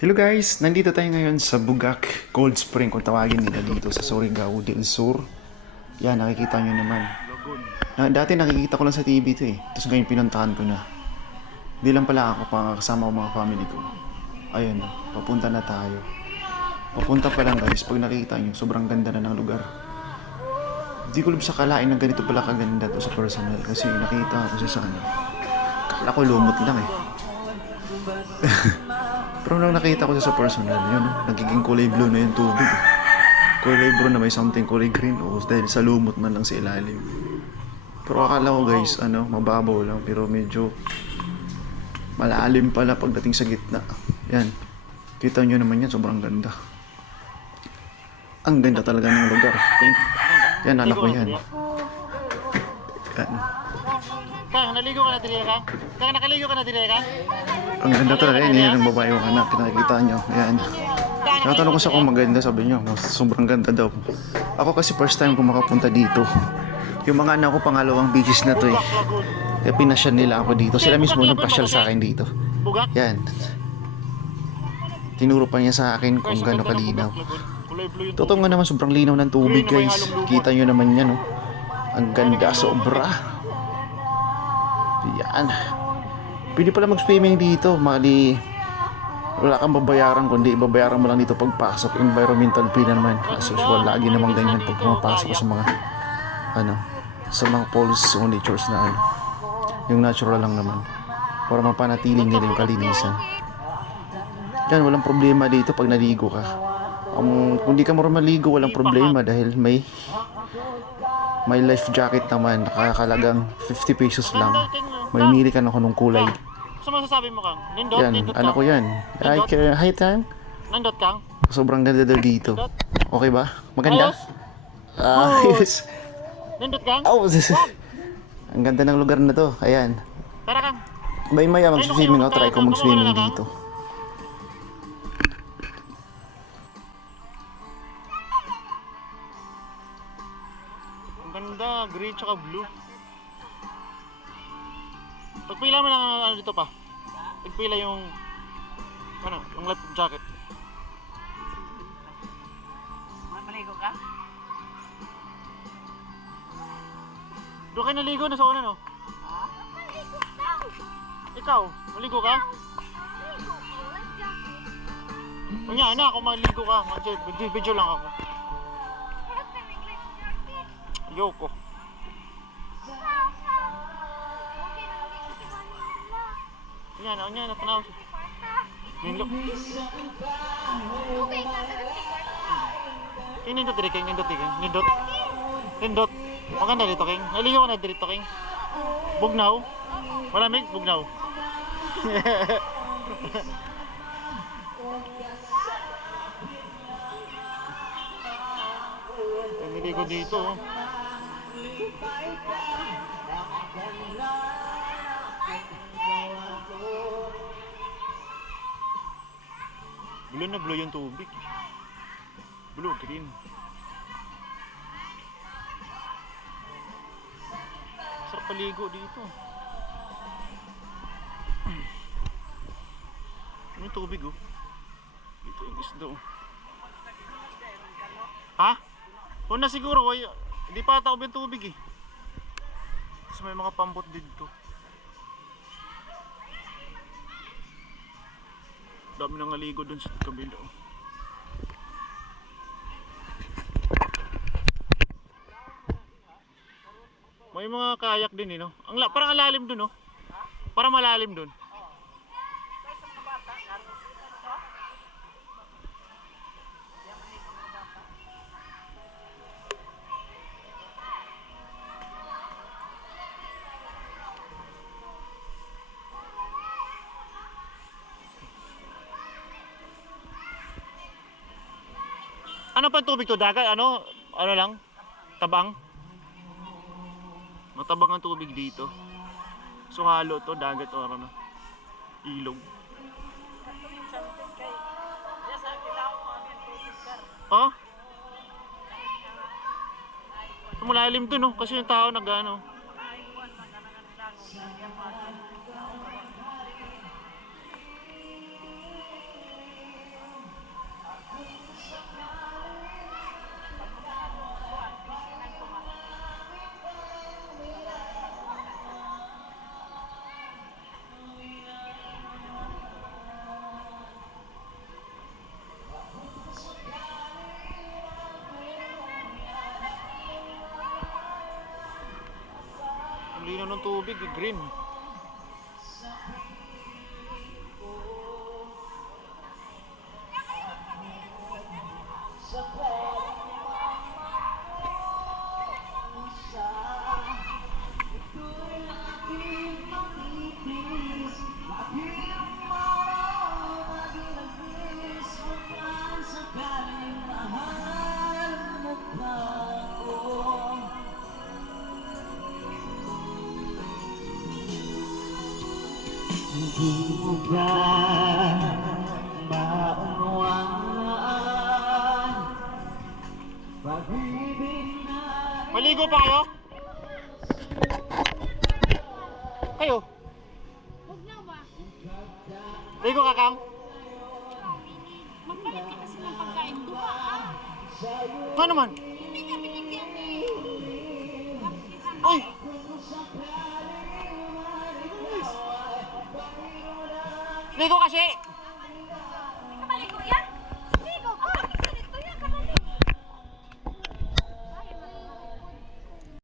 Hello guys, nandito tayo ngayon sa Bugak Cold Spring kung tawagin nila dito sa Surigao del Sur. Yan, nakikita nyo naman. Dati nakikita ko lang sa TV ito eh. Tapos ngayon pinuntahan ko na. Di lang pala ako kasama ko mga family ko. Ayun, papunta na tayo. Papunta pa lang guys, pag nakikita nyo, sobrang ganda na ng lugar. Di ko lubos sa kalain na ganito pala kaganda to sa personal kasi nakita ko sa ano. Kala ko lumot lang eh. Pero nung nakita ko sa personal, yun, nagiging kulay blue na yung tubig. Kulay blue na may something kulay green o dahil sa lumot man lang sa ilalim. Pero akala ko guys, mababaw lang pero medyo malalim pala pagdating sa gitna. Yan. Kita nyo naman yan, sobrang ganda. Ang ganda talaga ng lugar. Yan, anak ko yan. Yan. Kang, naligo ka na dire ka? Kang, nakaligo ka na dire ka? Ang ganda talaga yan, yan ang babae yung anak, nakikita nyo, yan. Natanong ko sa kung maganda, sabi nyo, sobrang ganda daw. Ako kasi first time ko makapunta dito. Yung mga anak ko, pangalawang beaches na to eh. Kaya pinasyan nila ako dito, sila mismo nagpasyal sa akin dito. Yan. Tinuro pa niya sa akin kung gano'ng kalinaw. Totoo nga naman, sobrang linaw ng tubig guys. Kita nyo naman yan, oh. Ang ganda, sobra. Yan. Pwede pala mag-swimming dito, mali wala kang babayaran kundi babayaran mo lang dito pagpasok. Environmental fee naman. As usual, lagi namang ganyan pag pumapasok sa mga sa mga falls o natures na yung natural lang naman para mapanatiling nila yung kalinisan. Yan, walang problema dito pag naligo ka. Kung di ka marunong maligo, walang problema dahil may life jacket naman, nakakalagang 50 pesos lang. May mili ka na kung kulay. Sa masasabi mo, Kang? Nindot? Yan, Nindot anak ko yan. Hi, Tang. Nindot, Kang? Sobrang ganda daw dito. Okay ba? Maganda? Ayos? Yes. Nindot, Kang? Oh, ang ganda ng lugar na to. Ayan. Tara, Kang. May mag-swimming ako. Try ko mag-swimming dito. Ang ganda, green tsaka blue. Pagpila mo lang dito pa. Pagpila yung life jacket. Maligo ka? Doon kayo naligo na sa una, no? Maligo daw! Ikaw, maligo ka? Maligo ko, life jacket. Kunya, anak, kung maligo ka, video lang ako. Wala ka ng life jacket. Ayoko. Kunya, natanaw siya. Nindot. Okay ka na si Kwarta. Nindot diri, King. Nindot. Nindot. Maganda dito, King. Naligo ka na dito, King. Bugnaw. Malamig, bugnaw. Naligo dito, oh. Blue na blue yung tubig. Blue, green. Sarap paligo dito. Yung tubig, oh. Dito yung isda, oh. Ha? Una siguro, hindi pa tao yung tubig, eh. Tapos may mga pambot dito. Dami nang naligo dun sa kabila, oh. May mga kayak din, no? Parang alalim dun, no? Parang malalim dun. Ano pa tubig to? Dagat? Ano lang? Tabang? Matabang ang tubig dito. So halo to, dagat o ano? Ilog. Oh? Malalim to, no? Kasi yung tao nag-ano. ng tubig, green. Hindi mo ba maunawaan pag-ibig na Maligo pa kayo? Kayo? Huwag na ba? Ligo ka, Kang? Magpalit ka kasi ng pagkain. Duha ah. Ano naman? Hindi ka binigyan eh. Uy! Ligo kasi!